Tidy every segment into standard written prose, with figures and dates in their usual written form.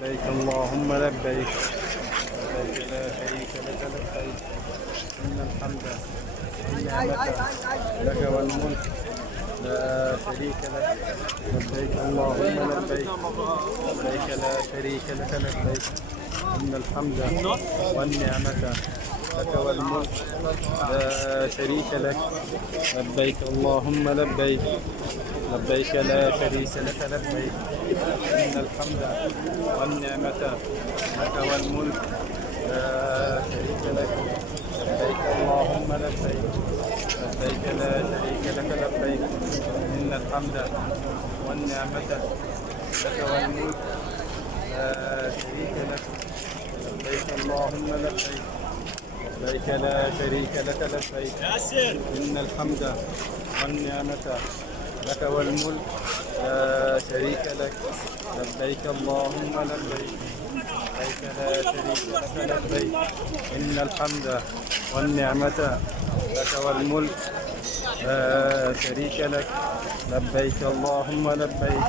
لبيك اللهم لبيك، لبيك لا شريك لك لبيك، إن الحمد والنعمة لك والملك لا شريك لك. لبيك اللهم لبيك، لبيك لا شريك لك لبيك، إن الحمد والنعمة لك والملك لا شريك لك. لبيك اللهم لبيك، لبيك لا شريك لك لبيك، إن الحمد والنعمة لك والملك لا شريك لك. لبيك اللهم لبيك، لبيك لا شريك لك لبيك، إن الحمد والنعمة لك والملك لا شريك لك. لبيك اللهم لبيك، لبيك لا شريك لك لبيك، إن الحمد والنعمة لك والملك لا شريك لك. لبيك اللهم لبيك، لبيك لا شريك لك لبيك، إن الحمد والنعمة لك والملك لا شريك لك. لبيك اللهم لبيك،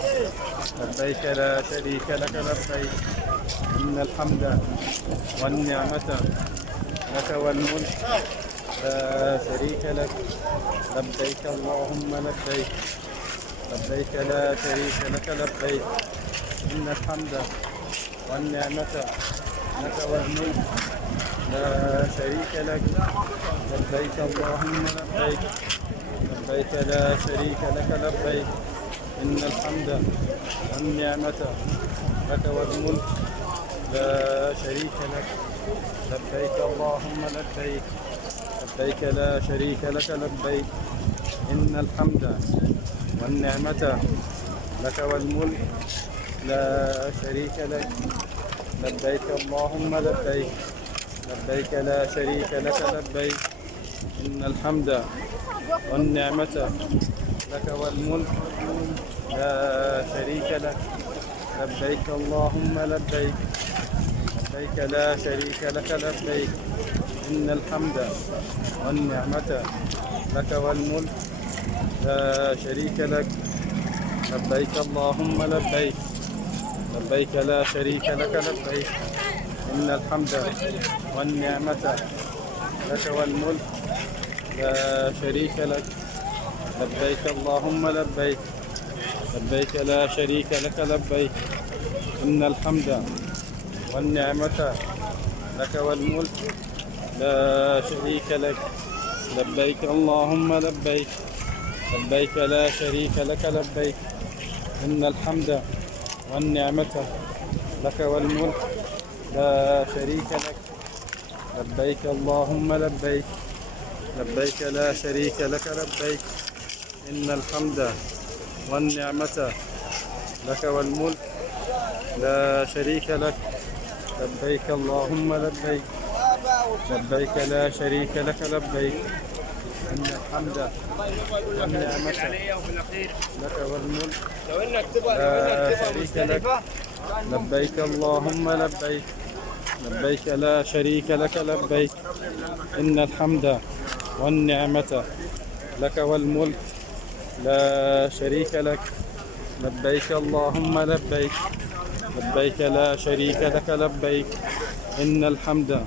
لبيك لا شريك لك لبيك، إن الحمد والنعمة لك والملك لا شريك لك. لبيك اللهم لبيك، لبيك لا شريك لك لبيك، إن الحمد والنعمة لك والملك لا شريك لك. لبيك اللهم لبيك، لبيك لا شريك لك لبيك، إن الحمد والنعمة لك والملك لا شريك لك. لبيك اللهم لبيك، لبيك لا شريك لك لبيك، إن الحمد والنعمة لك والملك لا شريك لك. لبيك اللهم لبيك، لبيك لا شريك لك لبيك، إن الحمد والنعمة لك والملك لا شريك لك. لبيك اللهم لبيك، لبيك لا شريك لك لبيك، إن الحمد والنعمة لك والملك لا شريك لك. لبيك اللهم لبيك، لبيك لا شريك لك لبيك، إن الحمد والنعمة لك والملك لا شريك لك. لبيك اللهم لبيك، لبيك لا شريك لك لبيك، إن الحمد والنعمة لك والملك لا شريك لك. لبيك اللهم لبيك، لبيك لا شريك لك لبيك، إن الحمد والنعمة لك والملك لا شريك لك. لبيك اللهم لبيك، لبيك لا شريك لك لبيك، إن الحمد والنعمة لك والملك لا شريك لك. لبيك اللهم لبيك، لبيك لا شريك لك لبيك، إن الحمد والنعمة لك والملك لا شريك لك. لبيك اللهم لبيك، لبيك لا شريك لك لبيك، إن الحمد والنعمة لك والملك لا شريك لك. لبيك اللهم لبيك، لبيك لا شريك لك لبيك، إن الحمد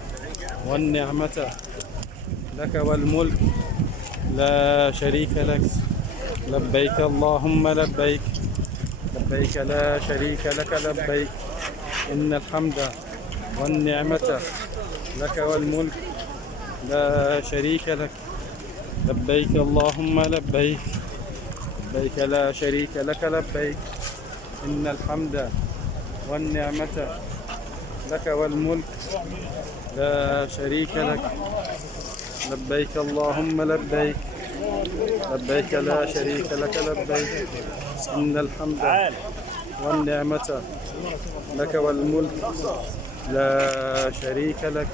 والنعمة لك والملك لا شريك لك. لبيك اللهم لبيك، لبيك لا شريك لك لبيك، إن الحمد والنعمة لك والملك لا شريك لك. لبيك اللهم لبيك، لبيك لا شريك لك لبيك، إن الحمد والنعمة لك والملك لا شريك لك. لبيك اللهم لبيك، لبيك لا شريك لك لبيك، إن الحمد والنعمة لك والملك لا شريك لك.